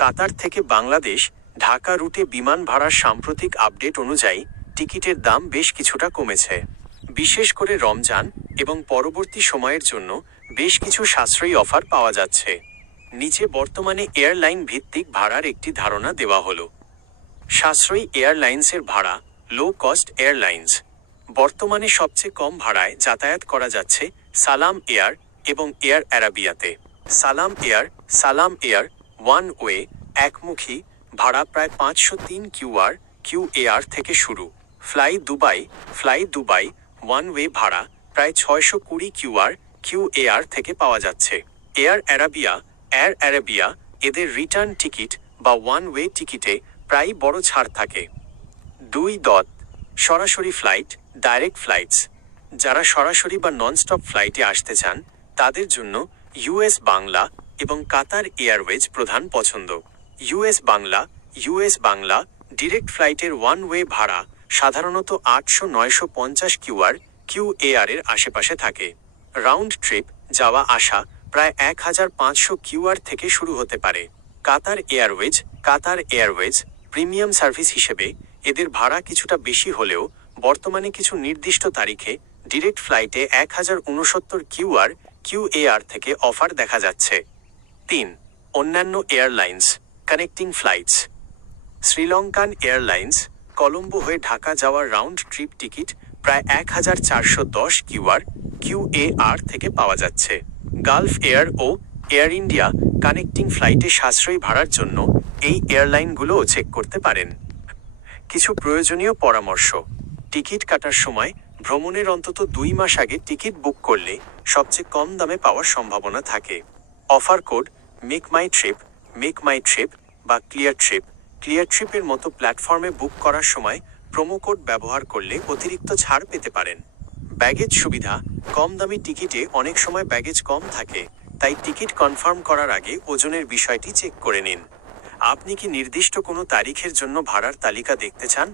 কাতার থেকে বাংলাদেশ ঢাকা রুটে বিমান ভাড়ার সাম্প্রতিক আপডেট অনুযায়ী টিকিটের দাম বেশ কিছুটা কমেছে। বিশেষ করে রমজান এবং পরবর্তী সময়ের জন্য বেশ কিছু সাশ্রয়ী অফার পাওয়া যাচ্ছে। নিচে বর্তমানে এয়ারলাইন ভিত্তিক ভাড়ার একটি ধারণা দেওয়া হলো। সাশ্রয়ী এয়ারলাইন্সের ভাড়া। Low cost airlines. বর্তমানে সবচেয়ে কম ভাড়ায় যাতায়াত করা যাচ্ছে সালাম এয়ার এবং এয়ার অ্যারাবিয়াতে। সালাম এয়ার ওয়ান ওয়ে একমুখী, ভাড়া প্রায় 503 কিউএআর থেকে শুরু। ফ্লাই দুবাই ওয়ান ওয়ে, ভাড়া প্রায় 620 কিউএআর থেকে পাওয়া যাচ্ছে। এয়ার অ্যারাবিয়া এদের রিটার্ন টিকিট বা ওয়ান ওয়ে টিকিটে প্রায় বড় ছাড় থাকে। 2. সরাসরি ফ্লাইট, ডাইরেক্ট ফ্লাইটস। যারা সরাসরি বা ননস্টপ ফ্লাইটে আসতে চান তাদের জন্য ইউএস বাংলা এবং কাতার এয়ারওয়েজ প্রধান পছন্দ। ইউএস বাংলা ডিরেক্ট ফ্লাইটের ওয়ান ওয়ে ভাড়া সাধারণত 800-950 কিউএআর এর আশেপাশে থাকে। রাউন্ড ট্রিপ যাওয়া আসা প্রায় 1500 কিউআর থেকে শুরু হতে পারে। কাতার এয়ারওয়েজ প্রিমিয়াম সার্ভিস হিসেবে এদের ভাড়া কিছুটা বেশি হলেও বর্তমানে কিছু নির্দিষ্ট তারিখে ডিরেক্ট ফ্লাইটে 1069 কিউএআর থেকে অফার দেখা যাচ্ছে। 3. অন্যান্য airlines connecting flights. Sri Lankan airlines Colombo হয়ে ঢাকা যাওয়ার রাউন্ড ট্রিপ টিকিট প্রায় 1410 কিউএআর থেকে পাওয়া যাচ্ছে। গালফ এয়ার ও এয়ার ইন্ডিয়া কানেক্টিং ফ্লাইটে সাশ্রয়ী ভাড়ার জন্য এই এয়ারলাইনগুলোও চেক করতে পারেন। কিছু প্রয়োজনীয় পরামর্শ। টিকিট কাটার সময় ভ্রমণের অন্তত 2 মাস আগে টিকিট বুক করলে সবচেয়ে কম দামে পাওয়ার সম্ভাবনা থাকে। অফার কোড মেক মাই ট্রিপ বা ক্লিয়ার ট্রিপের মতো প্ল্যাটফর্মে বুক করার সময় প্রোমো কোড ব্যবহার করলে অতিরিক্ত ছাড় পেতে পারেন। ব্যাগেজ সুবিধা। কম দামি টিকিটে অনেক সময় ব্যাগেজ কম থাকে, তাই টিকিট কনফার্ম করার আগে ওজনের বিষয়টি চেক করে নিন। আপনি কি নির্দিষ্ট কোনো তারিখের জন্য ভাড়ার তালিকা দেখতে চান?